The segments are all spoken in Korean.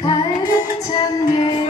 가을은 참예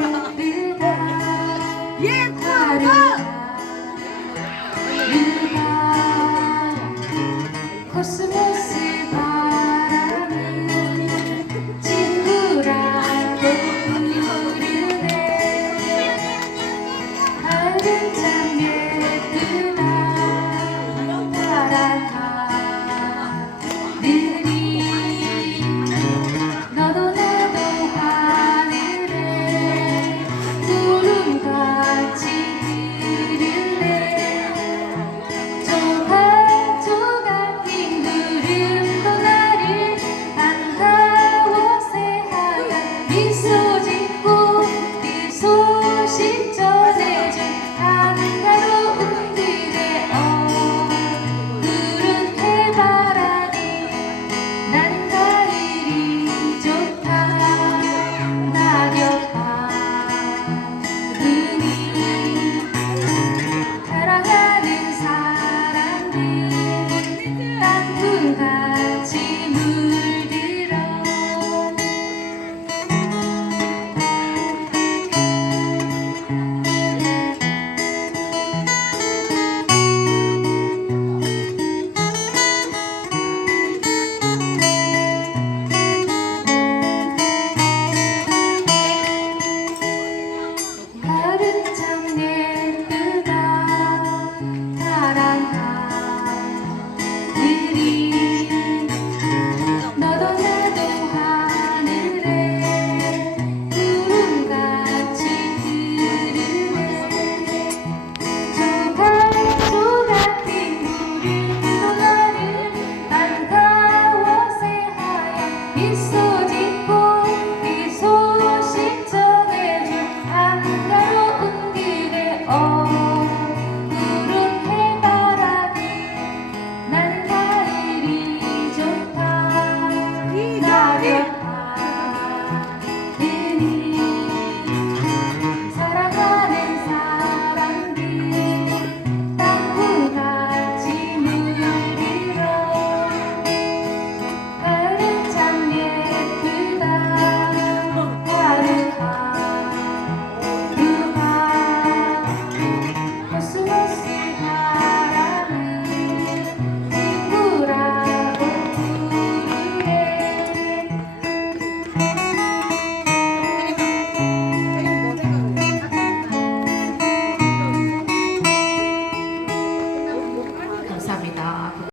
і.